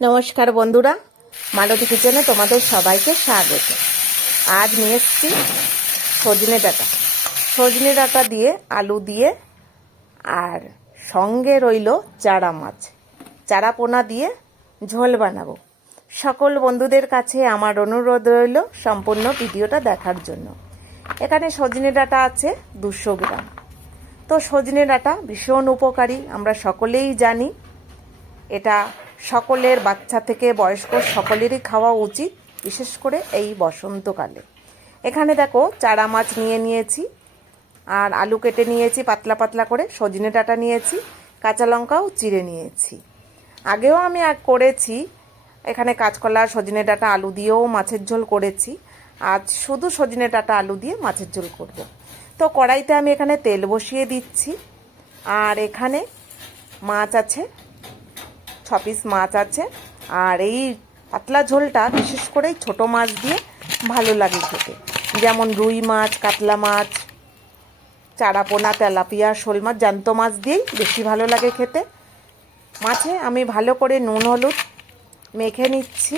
নমস্কার বন্ধুরা, মালতী কিচেনে তোমাদের সবাইকে স্বাগত। আজ নিয়ে এসেছি সজনে ডাঁটা দিয়ে আলু দিয়ে, আর সঙ্গে রইল চারা মাছ, চারা পোনা দিয়ে ঝোল বানাবো। সকল বন্ধুদের কাছে আমার অনুরোধ রইল সম্পূর্ণ ভিডিওটা দেখার জন্য। এখানে সজনে ডাঁটা আছে 200 গ্রাম। তো সজনে ডাঁটা ভীষণ উপকারী, আমরা সকলেই জানি। এটা সকলের, বাচ্চা থেকে বয়স্ক সকলেরই খাওয়া উচিত, বিশেষ করে এই বসন্তকালে। এখানে দেখো চারা মাছ নিয়ে নিয়েছি, আর আলু কেটে নিয়েছি পাতলা পাতলা করে, সজনে ডাঁটা নিয়েছি, কাঁচা লঙ্কাও চিড়ে নিয়েছি। আগেও আমি করেছি, এখানে কাঁচকলা সজনে ডাঁটা আলু দিয়েও মাছের ঝোল করেছি। আজ শুধু সজনে ডাঁটা আলু দিয়ে মাছের ঝোল করব। তো কড়াইতে আমি এখানে তেল বসিয়ে দিচ্ছি, আর এখানে মাছ আছে 6 পিস মাছ আছে। আর এই পাতলা ঝোলটা বিশেষ করে ছোট মাছ দিয়ে ভালো লাগে খেতে, যেমন রুই মাছ, কাতলা মাছ, চারাপোনা, তেলাপিয়া, শোল মাছ, জ্যান্ত মাছ দিয়েই বেশি ভালো লাগে খেতে। মাছে আমি ভালো করে নুন হলুদ মেখে নিচ্ছি।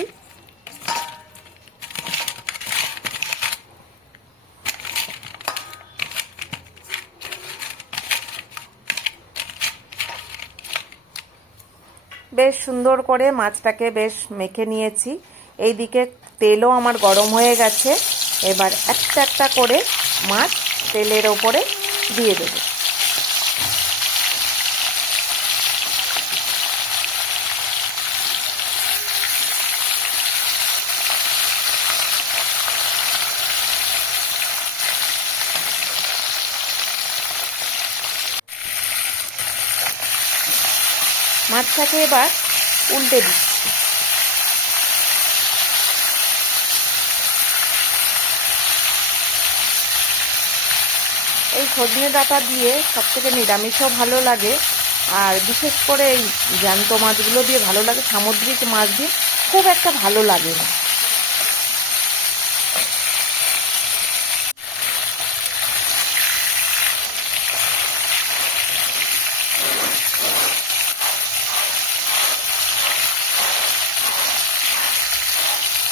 বেশ সুন্দর করে মাছটাকে বেশ মেখে নিয়েছি। এইদিকে তেলও আমার গরম হয়ে গেছে। এবার একটা একটা করে মাছ তেলের ওপরে দিয়ে দেব। মাছটাকে এবার উল্টে দিচ্ছি। এই সজনে ডাঁটা দিয়ে সবথেকে নিরামিষও ভালো লাগে, আর বিশেষ করে এই জ্যান্ত মাছগুলো দিয়ে ভালো লাগে। সামুদ্রিক মাছ দিয়ে খুব একটা ভালো লাগে না।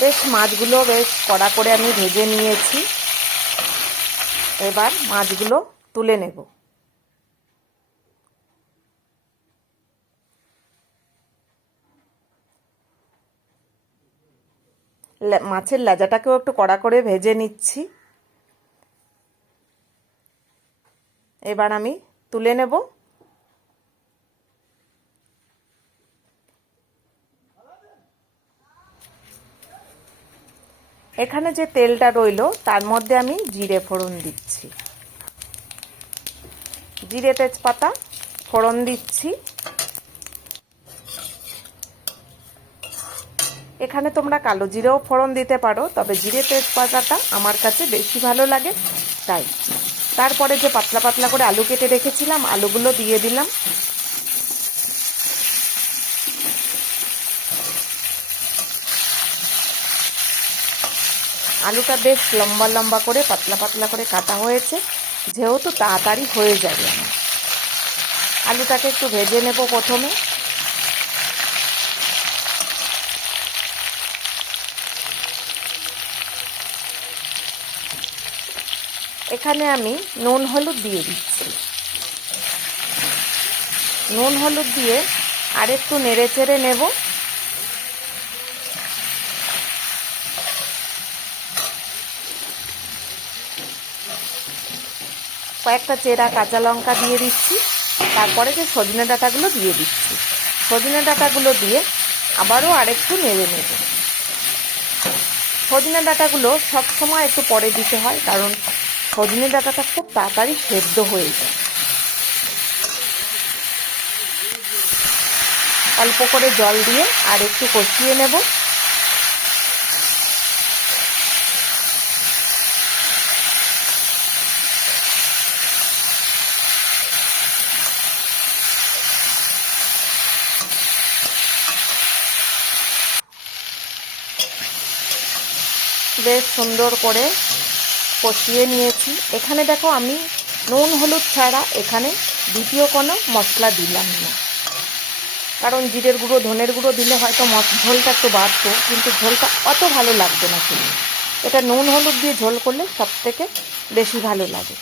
বেশ মাছগুলো বেশ কড়া করে আমি ভেজে নিয়েছি। এবার মাছগুলো তুলে নেব। মাছের লেজাটাকেও একটু কড়া করে ভেজে নিচ্ছি। এবার আমি তুলে নেব। এখানে যে তেলটা রইলো তার মধ্যে আমি জিরে ফোড়ন দিচ্ছি, জিরে তেজপাতা ফোড়ন দিচ্ছি। এখানে তোমরা কালো জিরেও ফোড়ন দিতে পারো, তবে জিরে তেজপাতাটা আমার কাছে বেশি ভালো লাগে তাই। তারপরে যে পাতলা পাতলা করে আলু কেটে রেখেছিলাম, আলুগুলো দিয়ে দিলাম। আলুটা বেশ লম্বা লম্বা করে পাতলা পাতলা করে কাটা হয়েছে, যেহেতু তাড়াতাড়ি হয়ে যাবে। আমার আলুটাকে একটু ভেজে নেব প্রথমে। এখানে আমি নুন হলুদ দিয়ে দিচ্ছি। নুন হলুদ দিয়ে আরেকটু নেড়ে চেড়ে নেব। কয়েকটা চেরা কাঁচা লঙ্কা দিয়ে দিচ্ছি। তারপরে যে সজনে ডাঁটাগুলো দিয়ে দিচ্ছি। সজনে ডাঁটাগুলো দিয়ে আবারও আরেকটু নেড়ে নেব। সজনে ডাঁটাগুলো সবসময় একটু পরে দিতে হয়, কারণ সজনে ডাঁটাটা খুব তাড়াতাড়ি সেদ্ধ হয়ে যায়। অল্প করে জল দিয়ে আর একটু কষিয়ে নেব। বেশ সুন্দর করে কষিয়ে নিয়েছি। এখানে দেখো আমি নুন হলুদ ছাড়া এখানে দ্বিতীয় কোনো মশলা দিলাম না। কারণ জিরের গুঁড়ো ধনের গুঁড়ো দিলে হয়তো ঝোলটা একটু বাড়তো, কিন্তু ঝোলটা অত ভালো লাগবে না খেলে। এটা নুন হলুদ দিয়ে ঝোল করলে সব থেকে বেশি ভালো লাগে।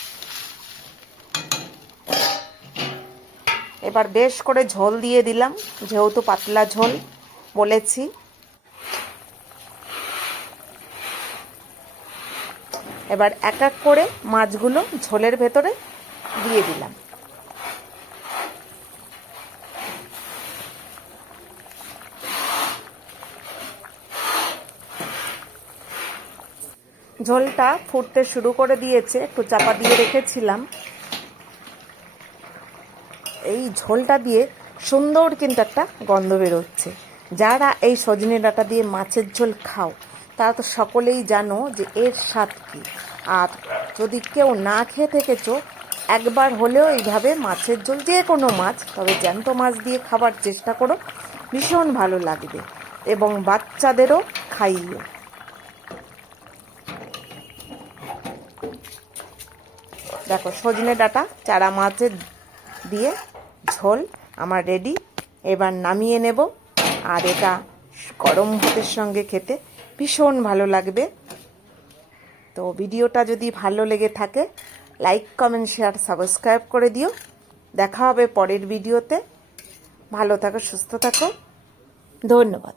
এবার বেশ করে ঝোল দিয়ে দিলাম, যেহেতু পাতলা ঝোল বলেছি। এবার এক এক করে মাছগুলো ঝোলের ভেতরে দিয়ে দিলাম। ঝোলটা ফুটতে শুরু করে দিয়েছে, একটু চাপা দিয়ে রেখেছিলাম। এই ঝোলটা দিয়ে সুন্দর কিন্তু একটা গন্ধ বেরোচ্ছে। যারা এই সজনে ডাঁটা দিয়ে মাছের ঝোল খাও তারা তো সকলেই জানো যে এর স্বাদ কী। আর যদি কেউ না খেয়ে থেকেছো, একবার হলেও এইভাবে মাছের ঝোল, যে কোনো মাছ, তবে জ্যান্ত মাছ দিয়ে খাবার চেষ্টা করো, ভীষণ ভালো লাগবে এবং বাচ্চাদেরও খাইও। দেখো, সজনে ডাঁটা চারা মাছের দিয়ে ঝোল আমার রেডি। এবার নামিয়ে নেব, আর এটা গরম ভাতের সঙ্গে খেতে ভীষণ ভালো লাগবে। তো ভিডিওটা যদি ভালো লেগে থাকে, লাইক কমেন্ট শেয়ার সাবস্ক্রাইব করে দিও। দেখা হবে পরের ভিডিওতে। ভালো থাকো, সুস্থ থাকো, ধন্যবাদ।